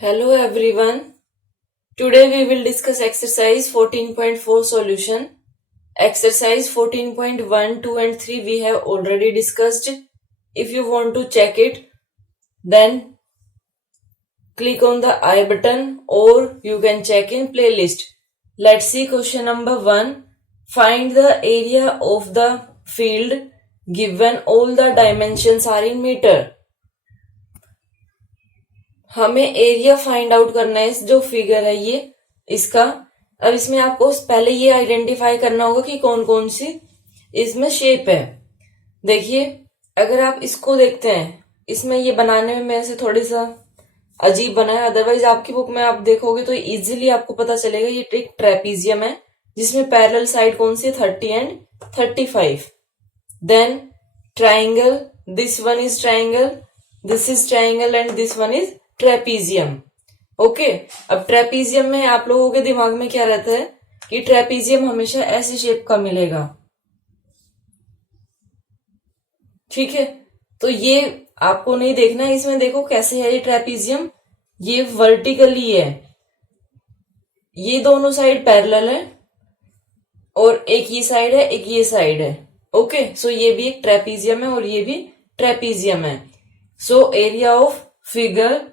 Hello everyone. Today we will discuss exercise 14.4 solution. Exercise 14.1, 2 and 3 we have already discussed. If you want to check it, then click on the I button or you can check in playlist. Let's see question number 1. Find the area of the field given all the dimensions are in meter. हमें area find out करना है जो figure है ये इसका। अब इसमें आपको पहले ये आइडेंटिफाई करना होगा कि कौन कौन सी इसमें शेप है। देखिए, अगर आप इसको देखते हैं, इसमें ये बनाने में मेरे से थोड़ी सा अजीब बना है, अदरवाइज आपकी बुक में आप देखोगे तो इजीली आपको पता चलेगा। ये एक ट्रेपीजियम है जिसमें पैरेलल साइड कौन सी है, 30 and 35। Then triangle, this one is triangle, this is triangle and this one is trapezium. Okay, अब ट्रेपीजियम में आप लोगों के दिमाग में क्या रहता है कि ट्रेपीजियम हमेशा ऐसी शेप का मिलेगा, ठीक है। तो ये आपको नहीं देखना है, इसमें देखो कैसे है ये ट्रेपीजियम। ये वर्टिकली है, ये दोनों साइड पैरेलल है और एक ये साइड है एक ये साइड है। ओके, सो ये भी एक ट्रेपीजियम है और ये भी ट्रेपीजियम है। सो area of figure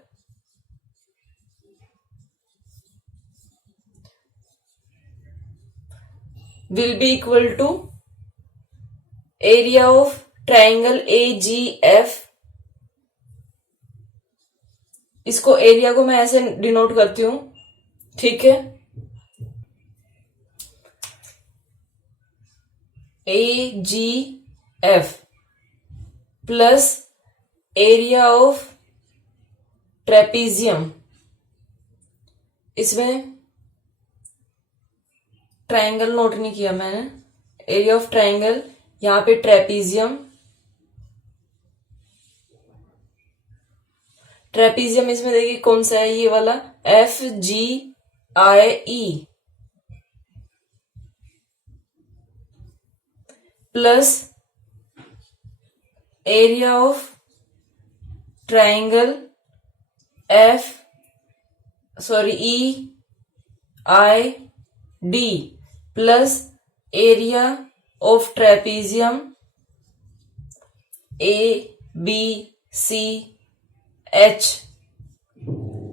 will be equal to area of triangle AGF। इसको एरिया को मैं ऐसे डिनोट करती हूं, ठीक है। AGF plus area of trapezium. इसमें ट्रायंगल नोट नहीं किया मैंने, एरिया ऑफ ट्रायंगल, यहां पे ट्रेपीजियम। ट्रेपीजियम इसमें देखिए कौन सा है, ये वाला FGIE plus area of triangle EID plus area of trapezium ABCH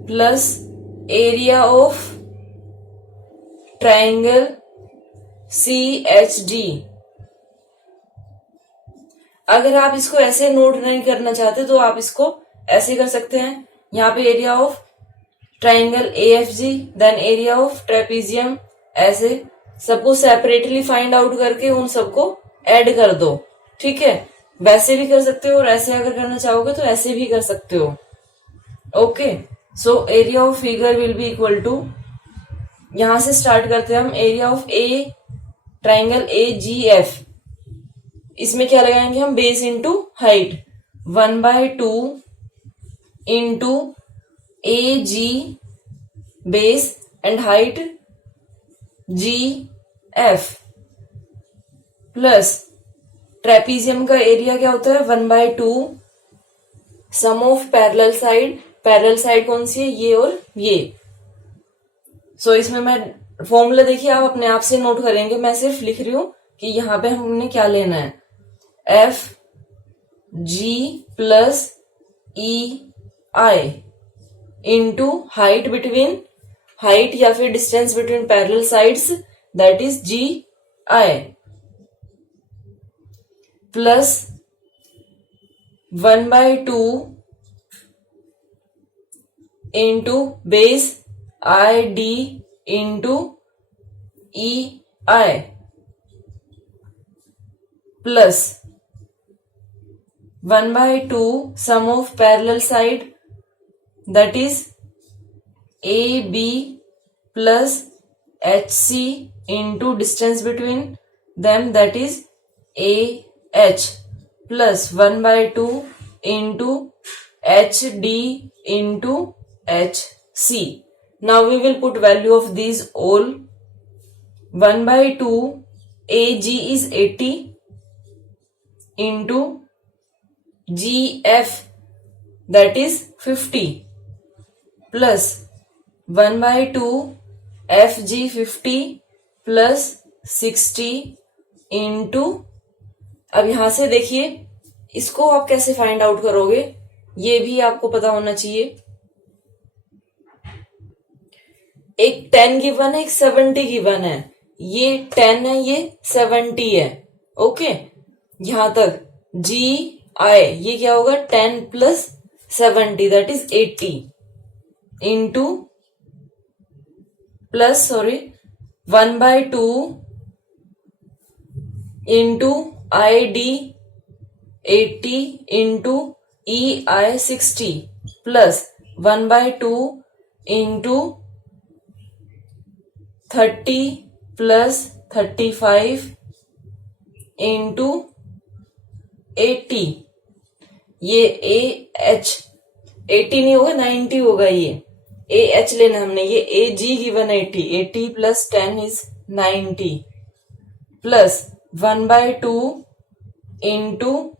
plus area of triangle CHD। अगर आप इसको ऐसे नोट नहीं करना चाहते तो आप इसको ऐसे कर सकते हैं। यहाँ पे area of triangle AFG, then area of trapezium, ऐसे सबको सेपरेटली फाइंड आउट करके उन सबको ऐड कर दो, ठीक है। वैसे भी कर सकते हो और ऐसे अगर करना चाहोगे तो ऐसे भी कर सकते हो। Okay, so area of figure will be equal to, यहां से स्टार्ट करते हैं हम, एरिया ऑफ ट्रायंगल AGF। इसमें क्या लगाएंगे हम, base into height, 1/2 into AG base and height GF plus trapezium का एरिया क्या होता है, 1/2 sum of parallel side. Parallel side कौन सी है, ये और ये। सो इसमें मैं फॉर्मूला देखिए आप अपने आप से नोट करेंगे, मैं सिर्फ लिख रही हूं कि यहां पे हमने क्या लेना है, FG plus EI into height between, height या फिर distance between parallel sides, that is GI plus 1/2 into base ID into EI plus 1/2 sum of parallel side, that is AB plus HC into distance between them, that is AH plus 1/2 into HD into HC. Now we will put value of these all. 1/2 AG is 80 into GF, that is 50, plus 1/2 FG 50 plus 60 into, अब यहां से देखिए इसको आप कैसे find out करोगे ये भी आपको पता होना चाहिए। एक 10 गिवन है, एक 70 गिवन है, ये 10 है, ये 70 है। ओके, यहां तक जी आई ये क्या होगा 10 plus 70 that is 80 into plus 1/2 into I D 80 into E I 60 plus 1/2 into 30 plus 35 into 80, ये ए एच 80 नहीं होगा 90 होगा, ये ए एच लेना हमने, ये A G given 80 plus 10 is 90 plus 1/2 into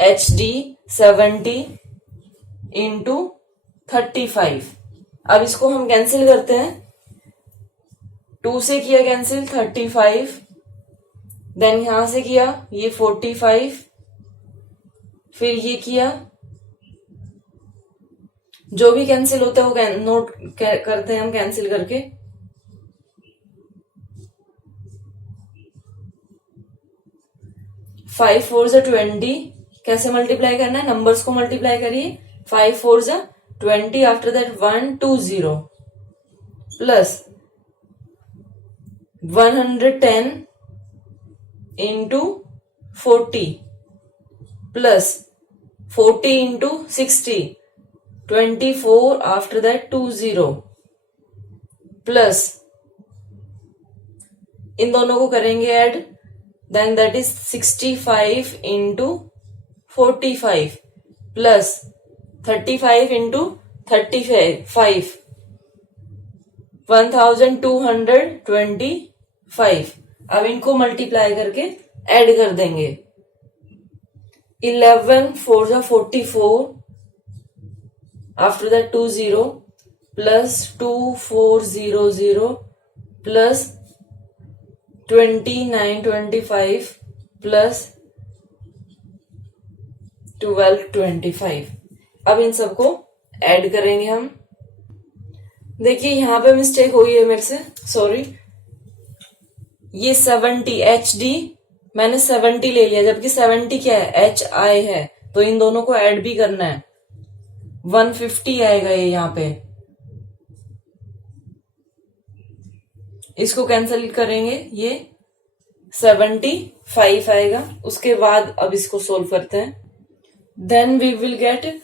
H D 70 into 35। अब इसको हम कैंसिल करते हैं, 2 से किया कैंसिल 35, देन यहां से किया ये 45, फिर ये किया, जो भी कैंसिल होता है वो नोट करते हैं हम कैंसिल करके। 5 4 जा 20, कैसे मल्टीप्लाई करना है, नंबर्स को मल्टीप्लाई करिए, 5 4 जा 20, after that 120 plus 110 into 40 plus 40 into 60 24, after that 20 plus इन दोनों को करेंगे add, then that is 65 into 45 plus 35 into 35 1225। अब इनको मल्टीप्लाई करके ऐड कर देंगे, 11 4 जा 44, after that 20 plus 2400 plus 2925 plus 1225। अब इन सबको ऐड करेंगे हम। देखिए यहां पे मिस्टेक हुई है मेरे से, सॉरी, ये 70 एच डी मैंने 70 ले लिया, जबकि 70 क्या है एच आई है, तो इन दोनों को ऐड भी करना है, 150 आएगा ये यहाँ पे, इसको कैंसिल करेंगे, ये 75 आएगा। उसके बाद अब इसको सोल्व करते हैं, then we will get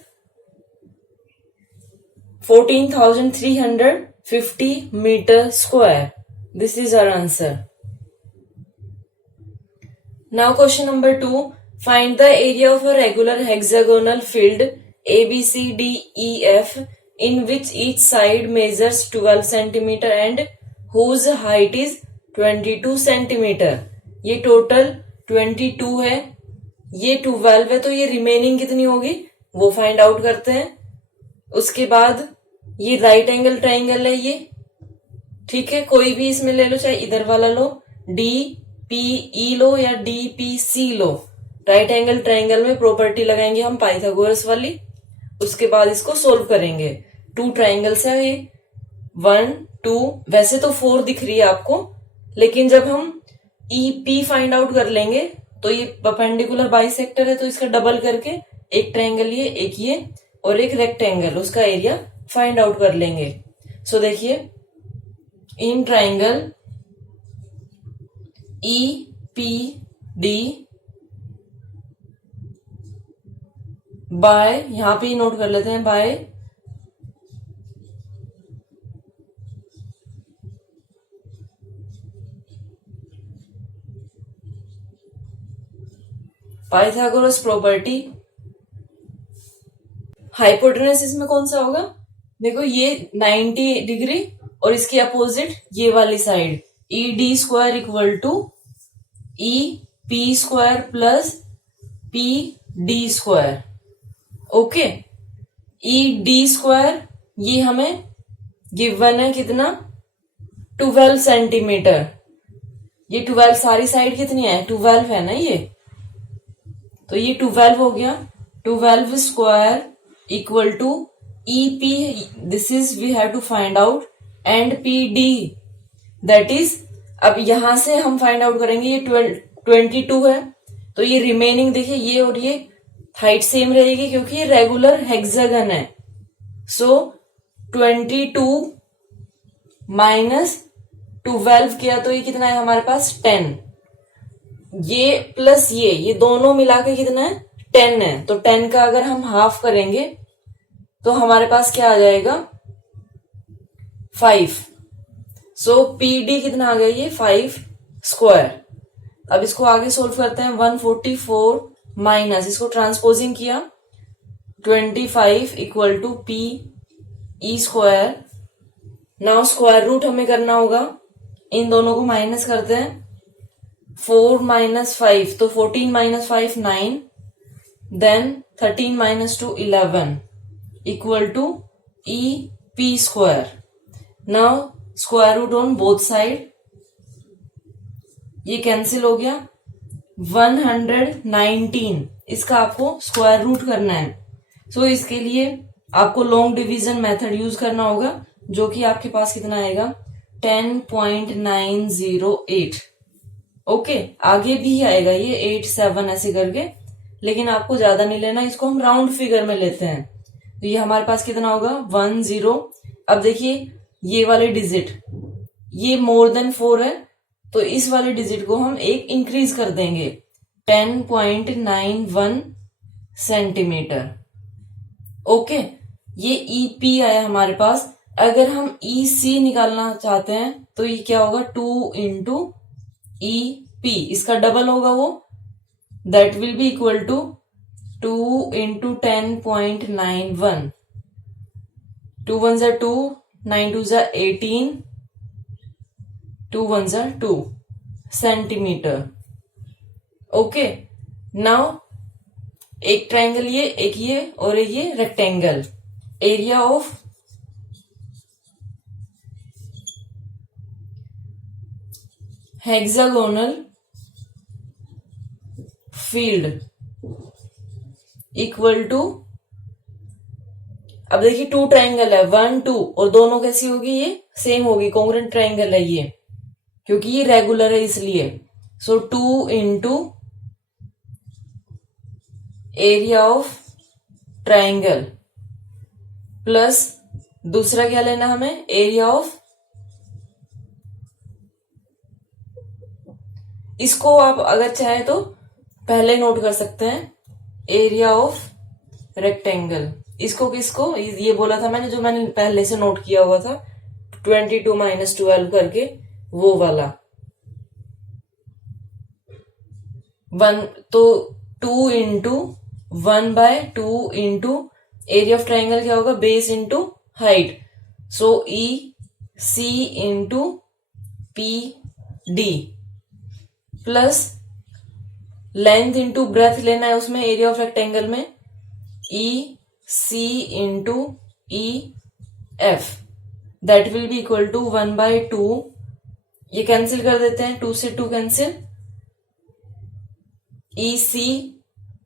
14,350 metre square. This is our answer. Now question number 2. Find the area of a regular hexagonal field ABCDEF in which each side measures 12 centimeter and whose height is 22 centimeter. ये total 22 है, ये 12 है, तो ये remaining कितनी होगी वो find out करते हैं। उसके बाद ये राइट एंगल ट्राइंगल है ये, ठीक है, कोई भी इसमें ले लो, चाहे इधर वाला लो, डी पी ई लो या डी पी सी लो। राइट एंगल ट्राइंगल में प्रॉपर्टी लगाएंगे हम पाइथागोरस वाली, उसके बाद इसको सोल्व करेंगे। 2 ट्राइंगल्स है ये, 1 2, वैसे तो 4 दिख रही है आपको, लेकिन जब हम ई पी फाइंड आउट कर लेंगे तो ये परपेंडिकुलर बाइसेक्टर है, तो इसका डबल करके एक ट्राइंगल ये, एक ये और एक रेक्टेंगल, उसका एरिया फाइंड आउट कर लेंगे। सो देखिए, in triangle E P D by, यहां पे ही नोट कर लेते हैं, बाय पाइथागोरस प्रॉपर्टी, हाइपोटेनस इसमें कौन सा होगा, देखो ये 90 डिग्री और इसकी अपोजिट ये वाली side, E D square equal to E P square plus P D square. Okay, E D square ये हमें गिवन है कितना, 12 सेंटीमीटर। ये 12 सारी साइड कितनी है, 12 है ना ये, तो ये 12 हो गया। 12 square equal to EP, this is we have to find out, and PD that is, अब यहां से हम फाइंड आउट करेंगे, ये 22 है, तो ये रिमेनिंग देखिए ये और ये हाइट सेम रहेगी क्योंकि ये रेगुलर हेक्सागन है। सो 22 माइनस 12 किया तो ये कितना है हमारे पास, 10। ये प्लस ये दोनों मिला के कितना है, 10 है। तो 10 का अगर हम हाफ करेंगे तो हमारे पास क्या आ जाएगा, 5। सो PD कितना आ गया, ये 5 स्क्वायर। अब इसको आगे सोल्व करते हैं। 144 माइनस, इसको ट्रांसपोजिंग किया, 25 equal to PE square. Now square root हमें करना होगा, इन दोनों को माइनस करते हैं। 4 माइनस 5, तो 14 minus 5 9, then 13 minus 2 11 equal to EP square. Now square root on both side, ये कैंसिल हो गया। 119, इसका आपको स्क्वायर रूट करना है। सो इसके लिए आपको लॉन्ग डिवीजन मेथड यूज करना होगा, जो कि आपके पास कितना आएगा, 10.908। ओके, आगे भी आएगा ये 8 7 ऐसे करके, लेकिन आपको ज्यादा नहीं लेना, इसको हम राउंड फिगर में लेते हैं। तो ये हमारे पास कितना होगा, 10। अब देखिए ये वाले डिजिट, ये मोर देन 4 है, तो इस वाले डिजिट को हम एक इंक्रीज कर देंगे, 10.91 सेंटीमीटर। ओके, ये EP आया हमारे पास। अगर हम EC निकालना चाहते हैं तो ये क्या होगा, 2 इंटू EP, इसका डबल होगा वो, that will be equal to 2 into 10.91, 2 1 जा 2, 9 2 जा 18, 2 1 जा 2 सेंटीमीटर। ओके, नाउ एक ट्रायंगल ये, एक ये और एक ये rectangle, area of hexagonal field equal to, अब देखिए 2 ट्रायंगल है, 1 2, और दोनों कैसी होगी, ये सेम होगी, कॉन्ग्रुएंट ट्रायंगल है ये, क्योंकि ये रेगुलर है इसलिए। सो 2 into area of triangle plus दूसरा क्या लेना हमें, एरिया ऑफ, इसको आप अगर चाहे तो पहले नोट कर सकते हैं, एरिया ऑफ रेक्टेंगल। इसको किसको, ये बोला था मैंने, जो मैंने पहले से नोट किया हुआ था 22 माइनस 12 करके, वो वाला 1, तो 2 into 1/2 into area of triangle क्या होगा, base into height, so EC into PD plus length into breadth लेना है उसमें, एरिया ऑफ रेक्टेंगल में EC into EF, that will be equal to 1/2, ये कैंसिल कर देते हैं, 2 से 2 cancel, EC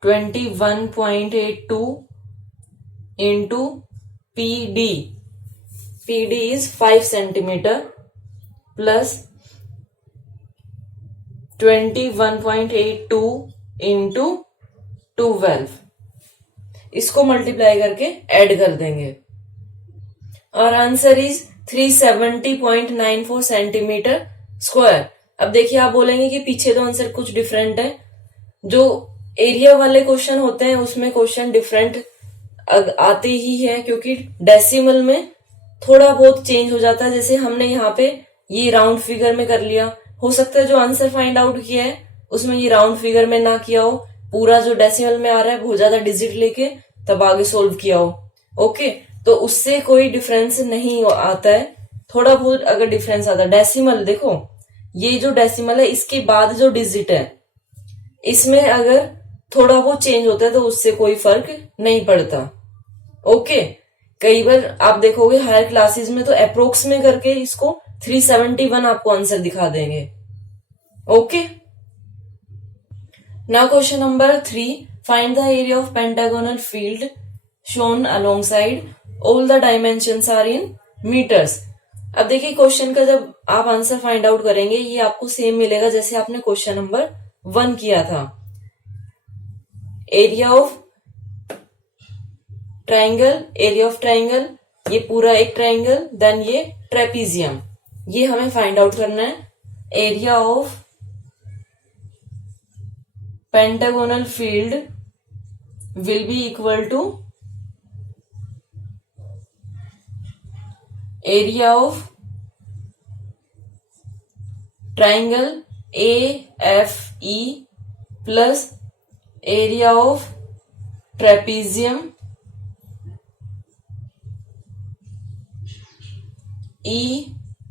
21.82 into PD is 5 centimetre plus 21.82 into 12, इसको मल्टीप्लाई करके ऐड कर देंगे और आंसर इज 370.94 सेंटीमीटर स्क्वायर। अब देखिए आप बोलेंगे कि पीछे तो आंसर कुछ डिफरेंट है, जो एरिया वाले क्वेश्चन होते हैं उसमें क्वेश्चन डिफरेंट आते ही है, क्योंकि डेसिमल में थोड़ा बहुत चेंज हो जाता है। जैसे हमने यहाँ पे ये राउंड फिगर में कर लिया, हो सकता है जो आंसर फाइंड आउट किया है उसमें ये राउंड फिगर में ना किया हो, पूरा जो डेसिमल में आ रहा है बहुत ज्यादा डिजिट लेके तब आगे सोल्व किया हो। ओके, तो उससे कोई डिफरेंस नहीं आता है, थोड़ा बहुत अगर डिफरेंस आता है। डेसिमल देखो, ये जो डेसिमल है इसके बाद जो डिजिट है इसमें अगर थोड़ा बहुत चेंज होता है तो उससे कोई फर्क नहीं पड़ता। ओके, कई बार आप देखोगे हायर क्लासेस में तो अप्रोक्स में करके इसको 371 आपको आंसर दिखा देंगे। Okay, now question number 3, find the area of pentagonal field shown alongside all the dimensions are in metres. अब देखिए क्वेश्चन का जब आप आंसर फाइंड आउट करेंगे ये आपको सेम मिलेगा जैसे आपने क्वेश्चन नंबर 1 किया था। एरिया ऑफ ट्राइंगल, ये पूरा एक ट्राइंगल, देन ये ट्रेपीजियम, ये हमें फाइंड आउट करना है। Area of pentagonal field will be equal to area of triangle AFE plus area of trapezium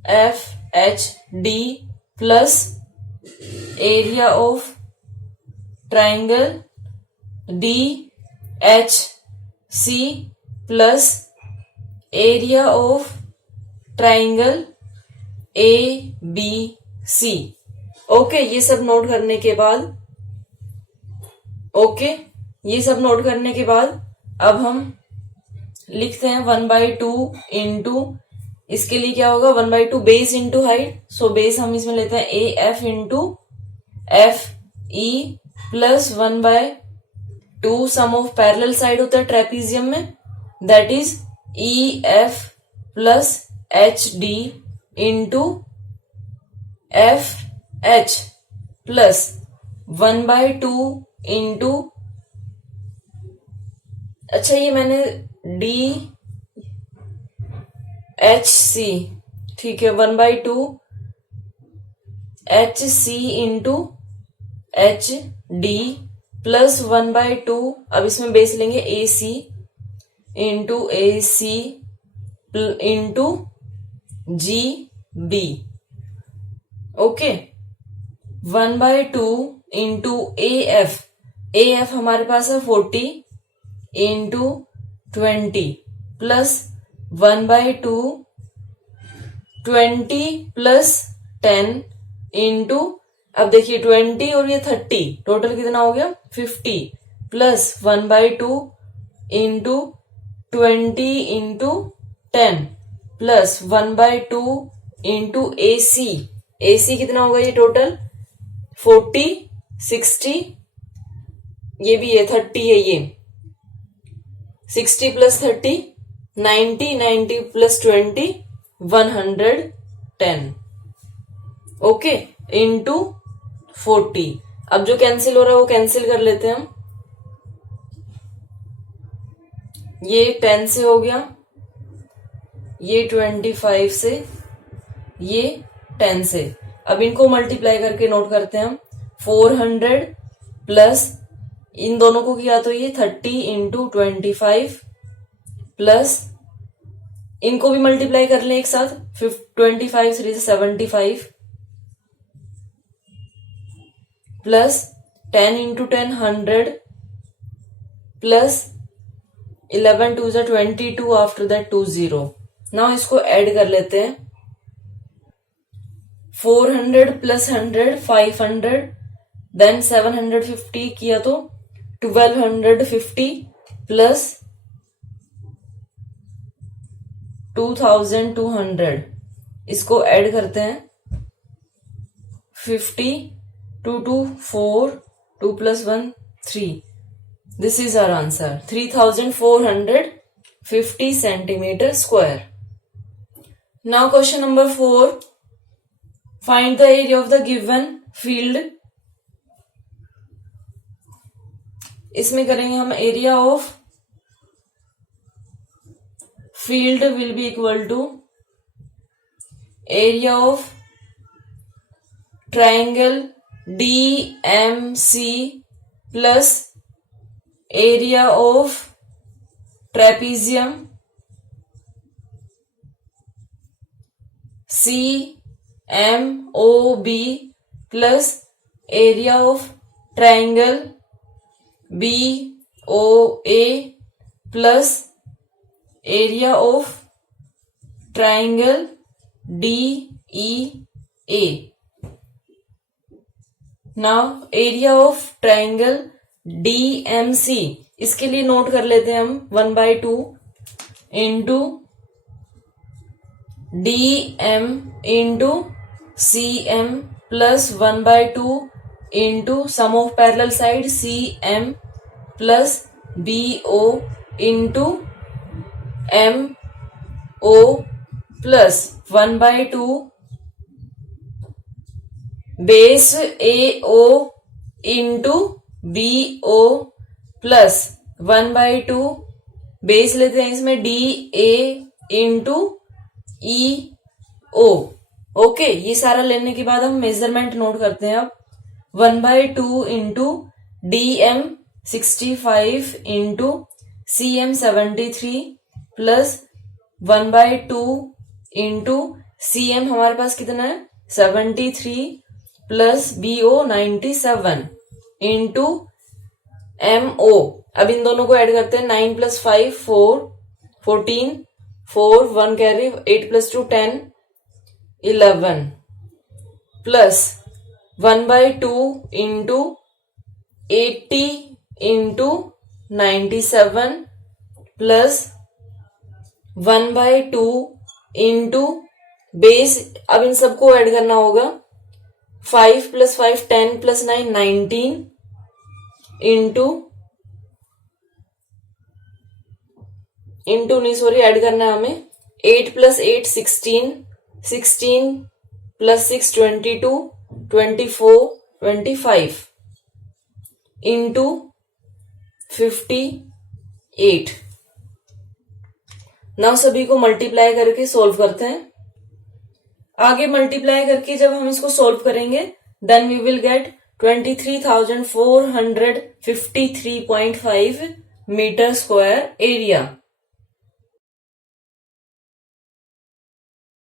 EFHD plus area of triangle DHC plus area of triangle ABC। Okay, ये सब note करने के बाद अब हम लिखते हैं 1/2 इंटू, इसके लिए क्या होगा 1/2 base into height, so base हम इसमें लेते हैं AF into FE plus 1/2 sum of parallel side होता है ट्रेपीजियम में, that is EF plus HD into FH plus 1/2 into, अच्छा ये मैंने DHC, ठीक है, 1/2 HC इंटू HD प्लस 1/2, अब इसमें बेस लेंगे AC into AC into GB। Okay, 1/2 into AF हमारे पास है 40 इंटू 20 प्लस 1/2 20 प्लस 10 इंटू, अब देखिए 20 और ये 30 टोटल कितना हो गया 50 plus 1/2 into 20 into 10 plus 1/2 into AC कितना होगा ये टोटल 40 60, ये भी है 30 है, ये 60 प्लस 30 90 प्लस 20 110, ओके, इंटू 40। अब जो कैंसिल हो रहा है वो कैंसिल कर लेते हैं हम, ये 10 से हो गया, ये 25 से, ये 10 से। अब इनको मल्टीप्लाई करके नोट करते हैं हम, 400 प्लस इन दोनों को किया तो ये 30 इंटू 25 प्लस इनको भी मल्टीप्लाई कर लें एक साथ, 25 3 से 75 प्लस 10 इंटू 10 100 प्लस 11 2 से 22 आफ्टर दैट 20। नाउ इसको ऐड कर लेते हैं, 400 प्लस 100 500 देन 750 किया तो 1250 प्लस 2200, इसको ऐड करते हैं 50 2 2 4 2 plus 1 3, this is our answer 3450 centimetre square. Now question number 4, find the area of the given field. इसमें करेंगे हम area of field will be equal to area of triangle DMC plus area of trapezium CMOB plus area of triangle BOA plus area of triangle DEA. Now area of triangle DMC, इसके लिए note कर लेते हैं हम 1/2 into DM into CM plus 1/2 into sum of parallel side CM plus BO into MO plus 1/2 base AO into BO plus 1/2 base लेते हैं इसमें DA into EO. Okay, ये सारा लेने के बाद हम मेजरमेंट नोट करते हैं. अब 1/2 into DM 65 into CM 73 plus 1/2 into CM हमारे पास कितना है 73 प्लस BO 97 इंटू MO. अब इन दोनों को ऐड करते हैं. 9 + 5 4 14 4 1 carry 8 + 2 10 11 plus 1/2 into 80 into 97 plus 1/2 into base. अब इन सबको ऐड करना होगा. 5 + 5 10 + 9 19 इंटू नहीं सॉरी ऐड करना है हमें. 8 + 8 16 16 + 6 22 24 25 इंटू 58. नाउ सभी को मल्टीप्लाई करके सोल्व करते हैं. आगे मल्टीप्लाई करके जब हम इसको सोल्व करेंगे then we will get 23,453.5 metre square area.